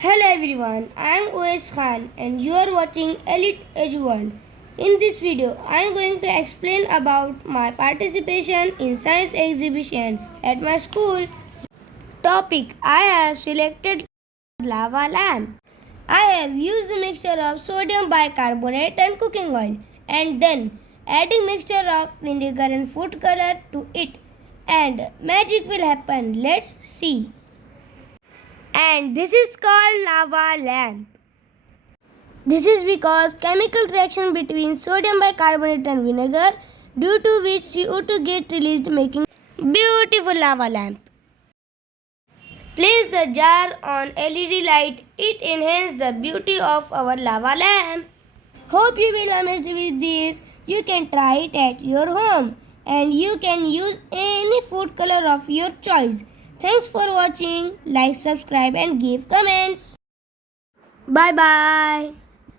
Hello everyone, I am OS Khan and you are watching Elite Eduworld. In this video, I am going to explain about my participation in science exhibition at my school. Topic: I have selected lava lamp. I have used a mixture of sodium bicarbonate and cooking oil and then adding mixture of vinegar and food color to it and magic will happen. Let's see. And this is called lava lamp. This is because chemical reaction between sodium bicarbonate and vinegar, due to which CO2 get released, making beautiful lava lamp. Place the jar on LED light. It enhances the beauty of our lava lamp. Hope you will amazed with this. You can try it at your home and you can use any food color of your choice. Thanks for watching. Like, subscribe and give comments. Bye bye.